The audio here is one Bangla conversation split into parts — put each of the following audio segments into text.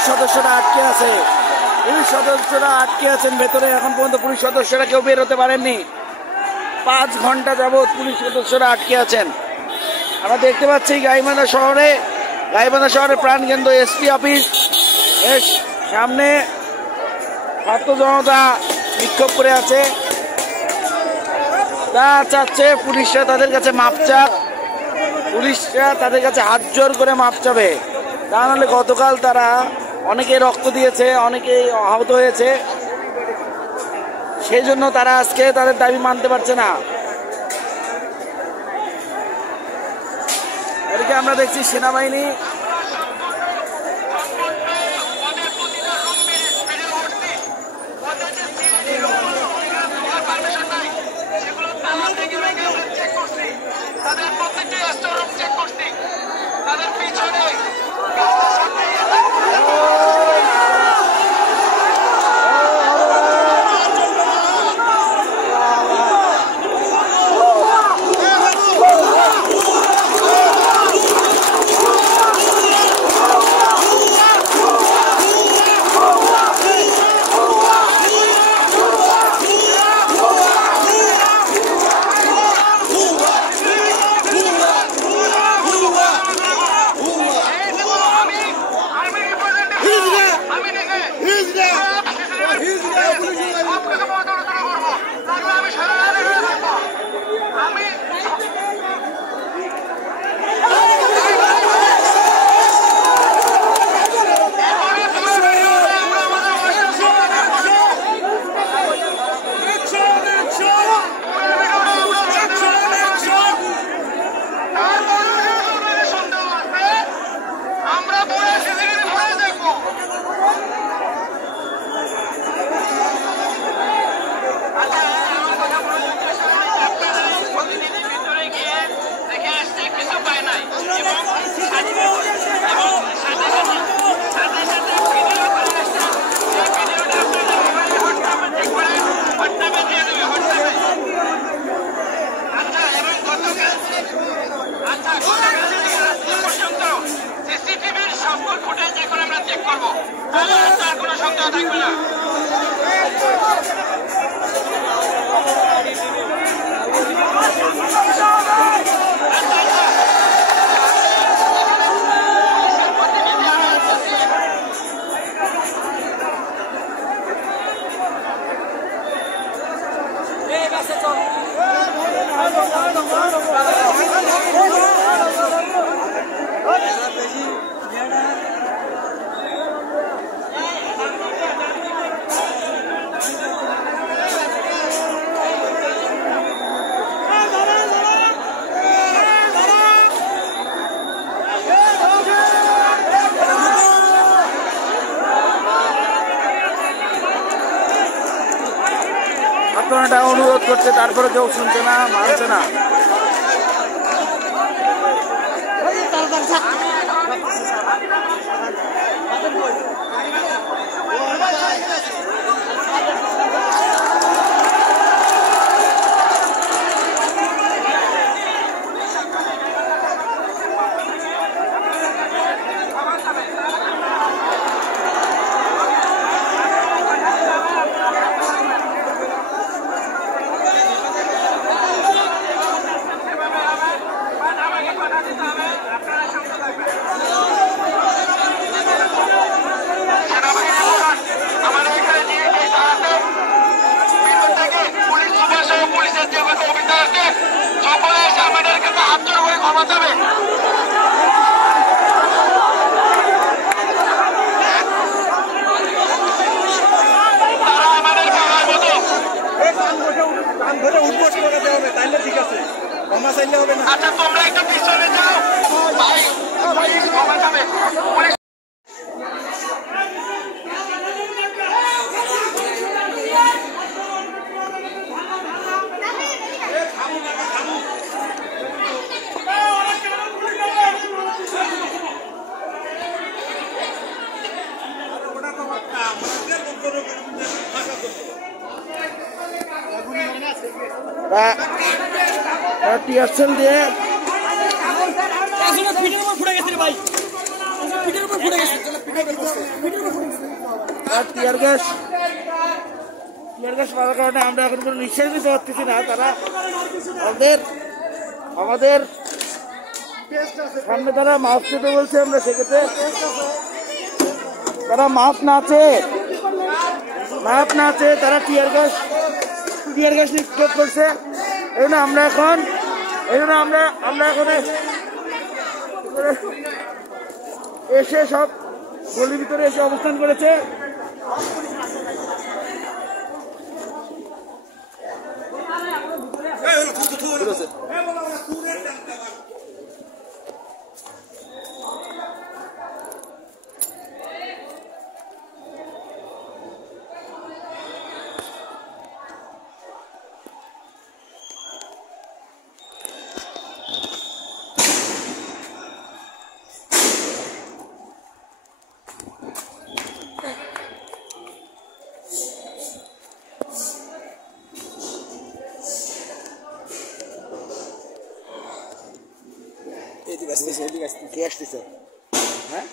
পুলিশ সদস্যরা আটকে আছে। পুলিশ সদস্যরা আটকে আছেন ভেতরে। এখন পর্যন্ত পুলিশ সদস্যরা কেউ বের হতে পারেননি। 5 ঘন্টা যাবৎ পুলিশ সদস্যরা আটকে আছেন। আমরা দেখতে পাচ্ছি গাইবান্ধা শহরে প্রাণকেন্দ্র এসপি অফিস এর সামনে ছাত্র জনতা বিক্ষোভ করে আছে। তা চাচ্ছে পুলিশরা তাদের কাছে মাপ চাক, পুলিশরা তাদের কাছে হাত জোর করে মাপ চাবে। তা নাহলে গতকাল তারা অনেকে রক্ত দিয়েছে, অনেকেই আহত হয়েছে, সেই জন্য তারা আজকে তাদের দাবি মানতে পারছে না। এদিকে আমরা দেখছি সেনাবাহিনী আপনারা অনুরোধ করছে, তারপরে কেউ শুনছে না, মানছে না। আচ্ছা তোমরা একটু পিছনে যাও ভাই, ক্ষমা যাবে। টিয়ারশেল দিয়ে পিঠের উপর ফুটে গেছে ভাই, পিঠের উপর ফুটে গেছে। টিয়ার গ্যাস মারার কারণে আমরা এখন কোনো নিঃশ্বাস নিতে পারতেছি না। তারা আমাদের সামনে তারা মাছ খেতে বলছে, আমরা সেক্ষেত্রে তারা মাছ না আছে তারা টিয়ার গ্যাস নিক্ষেপ করছে। এই জন্য আমরা এখন এসে সব গলির ভিতরে এসে অবস্থান করেছে। কে আসতেছে? হ্যাঁ,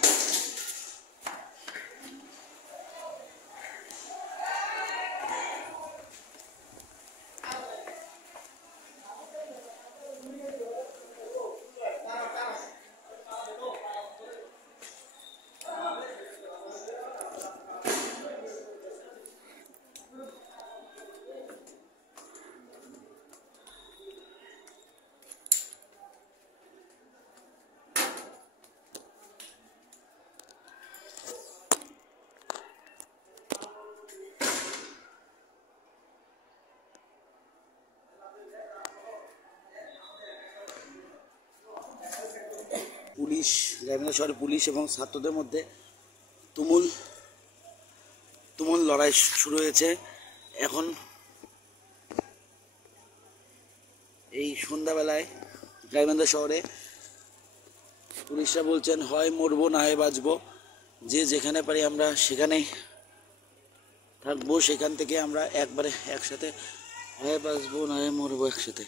পুলিশ, গাইবান্ধা শহরে পুলিশ এবং ছাত্রদের মধ্যে তুমুল লড়াই শুরু হয়েছে। এখন এই সন্ধ্যাবেলায় গাইবান্ধা শহরে পুলিশরা বলছেন হয় মরবো না হয় বাঁচবো, যে যেখানে পারি আমরা সেখানেই থাকবো, সেখান থেকে আমরা একবারে একসাথে হয় বাঁচবো না হয় মরবো একসাথে।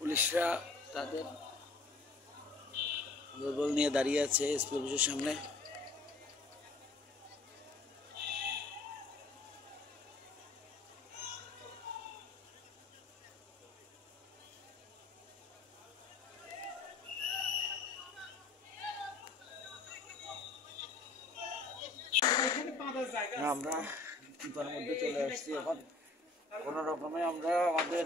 পুলিশরা তাদের দলবল নিয়ে দাঁড়িয়ে আছে এসপি অফিসের সামনে। আমরা মধ্যে চলে আসছি। এখন কোন রকমে আমরা আমাদের